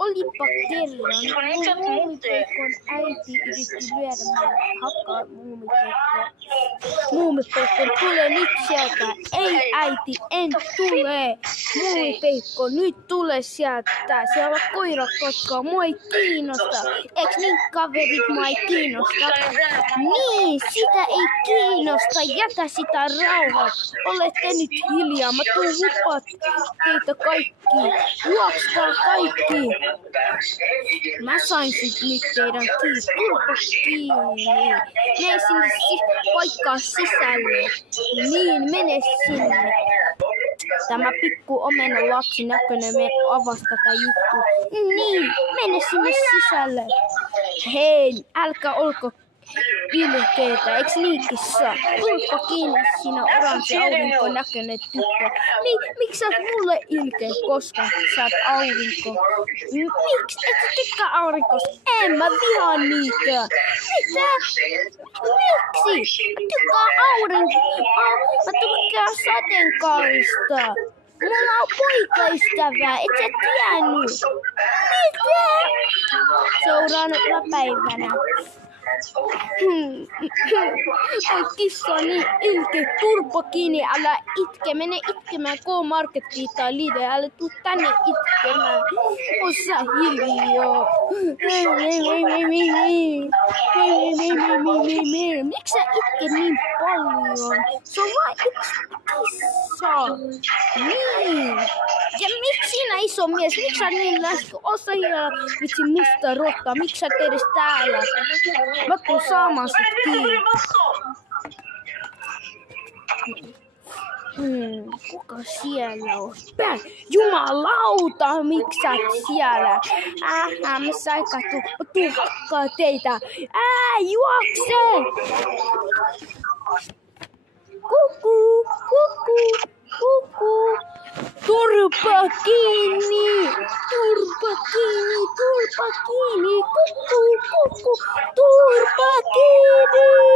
Olipa kerran, Muumipeikon äiti yritti lyödä mulle hakkaa Muumipeikko, tule nyt sieltä. Ei äiti, en tule. Muumipeikko, nyt tule sieltä. Siellä on koirakotka, mua ei kiinnosta. Eiks niin kaverit, mua ei kiinnosta? Niin, sitä ei kiinnosta. Jätä sitä rauhaa. Olette nyt hiljaa, mä tuun hupat teitä kaikki. Juokskaa kaikki. Mä sain nyt teidän kiinni. Turpa kiinni. Mene sinne paikkaan sisälle. Niin, mene sinne. Tämä pikku omena lapsi näköinen me avasi tätä juttua. Niin, mene sinne sisälle. Hei, älkää olko ilkeitä, eiks niinkin saa? Tulppa kiinni sinä oranssi aurinko näköinen tyttö. Miksi sä oot mulle ilkeä, koska sä oot aurinko? Miksi? Et sä tykkää aurinkosta? En mä vihaan niitä. Mitä? Miksi? Mä tykkään aurinkosta. Mä tykkään sateenkaarista. Mulla on poikaystävää, et sä tiennyt. Mitä? Seuraavana päivänä. Oi kissa on niin ilkeä, turpa kiinni, älä itke, mene itkemään K-Markettiin tai Lidl, älä tuu tänne itkemään, osa hiljaa. Miksi sä itket niin paljon? Se on vain yksi kissa. Niin. Ja miksi sinä iso mies, miksi sä niin läsky, osa hiljaa, vitsi musta rotta, miksi sä et edes täällä? Mä tuun saamaan sut kiinni. Kuka siellä on? Jumalauta, miksi sä oot siellä? Mä saikaan tuhkaa teitä. Juokse! Kuku, kuku, kuku. Turpa kiinni! Turpa kiinni! Turpa kiinni! Kuku, kuku! Turpa kiinni!